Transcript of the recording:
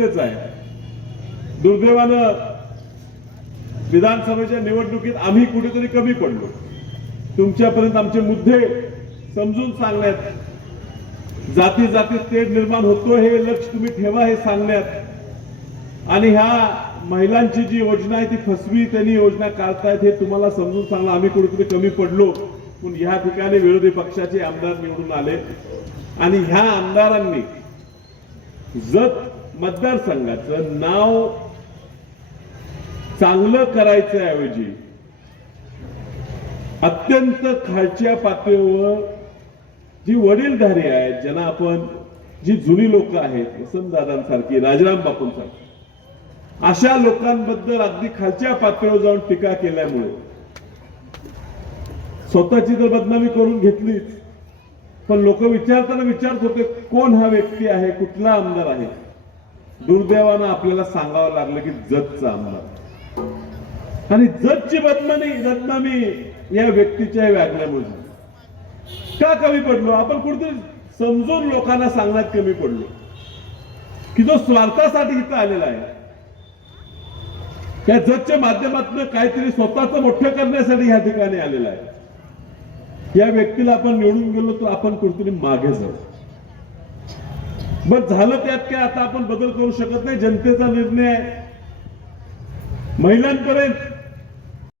गरजेचं आहे. दुर्दैवानं विधानसभेच्या निवडणुकीत आम्ही कुठेतरी कमी पडलो. तुमच्यापर्यंत आमचे मुद्दे समजून सांगण्यात, जाती जातीत तेढ निर्माण होतो हे लक्ष तुम्ही ठेवा हे सांगण्यात, आणि ह्या महिलांची जी योजना आहे ती फसवी त्यांनी योजना काढतायत हे तुम्हाला समजून सांगणं आम्ही कुठेतरी कमी पडलो. पण ह्या ठिकाणी विरोधी पक्षाचे आमदार निवडून आले आणि ह्या आमदारांनी जत मतदारसंघाचं नाव चांगलं करायचं ऐवजी अत्यंत खालच्या पातळीवर जी वडीलधारी आहेत, ज्यांना आपण जी जुनी लोक आहेत, वसंतदादांसारखी, राजाराम बापूंसारखी, अशा लोकांबद्दल अगदी खालच्या पातळीवर जाऊन टीका केल्यामुळे स्वतःची तर बदनामी करून घेतलीच, पण लोक विचारताना विचारत होते कोण हा व्यक्ती आहे, कुठला आमदार आहे. दुर्दैवानं आपल्याला सांगावं लागलं की जतचा आमदार. आणि जतची बदनामी या व्यक्तीच्या वागण्यामुळे का कमी पडलो आपण? कुठेतरी समजून लोकांना सांगण्यात कमी पडलो की जो स्वार्थासाठी इथं आलेला आहे, त्या जतच्या माध्यमातून काहीतरी स्वतःच मोठं करण्यासाठी ह्या ठिकाणी आलेला आहे. या व्यक्तीला आपण निवडून गेलो तर आपण कुठेतरी मागे जाऊ. बस झालं त्यात काय, आता आपण बदल करू शकत नाही. जनतेचा निर्णय आहे. महिलांपर्यंत